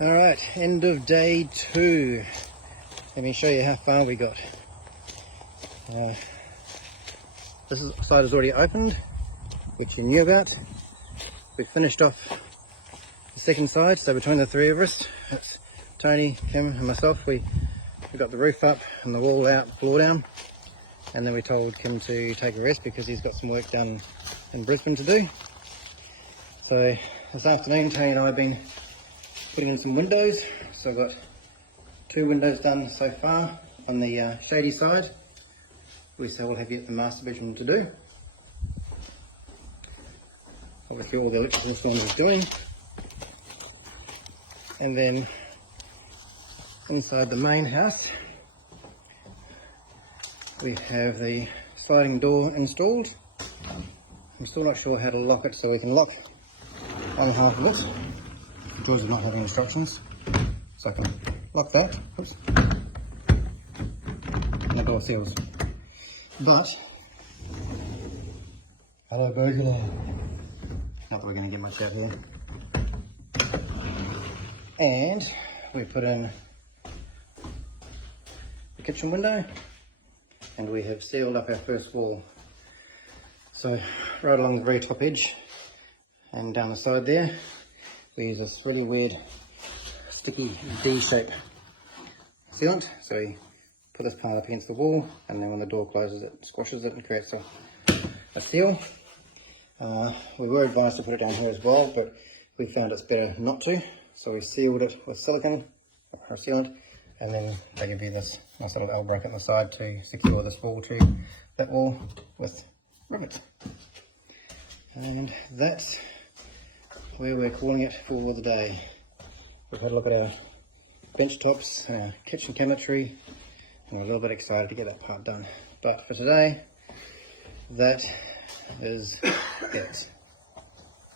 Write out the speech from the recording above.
Alright, end of day 2. Let me show you how far we got. Side is already opened, which you knew about. We finished off the second side, so between the three of us, that's Tony, him and myself, we got the roof up and the wall out, the floor down, and then we told Kim to take a rest because he's got some work done in Brisbane to do. So this afternoon Tony and I have been putting in some windows, so I've got 2 windows done so far on the shady side. We still will have yet the master bedroom to do. Obviously all the electrical installation is doing. And then inside the main house we have the sliding door installed. I'm still not sure how to lock it, so we can lock one half of it. The doors are not having instructions, so I can lock that. Oops. And the door seals. But hello bird, hello. Not that we're going to get much out here. And we put in the kitchen window, and we have sealed up our first wall. So right along the very top edge and down the side there, we use this really weird sticky D-shape sealant. So we put this part up against the wall, and then when the door closes it squashes it and creates a seal. We were advised to put it down here as well, but we found it's better not to. So we sealed it with silicone or sealant, and then they give you this nice little L bracket on the side to secure this wall to that wall with rivets. And that's where we're calling it for the day. We've had a look at our bench tops, our kitchen cabinetry, and we're a little bit excited to get that part done. But for today, that is it.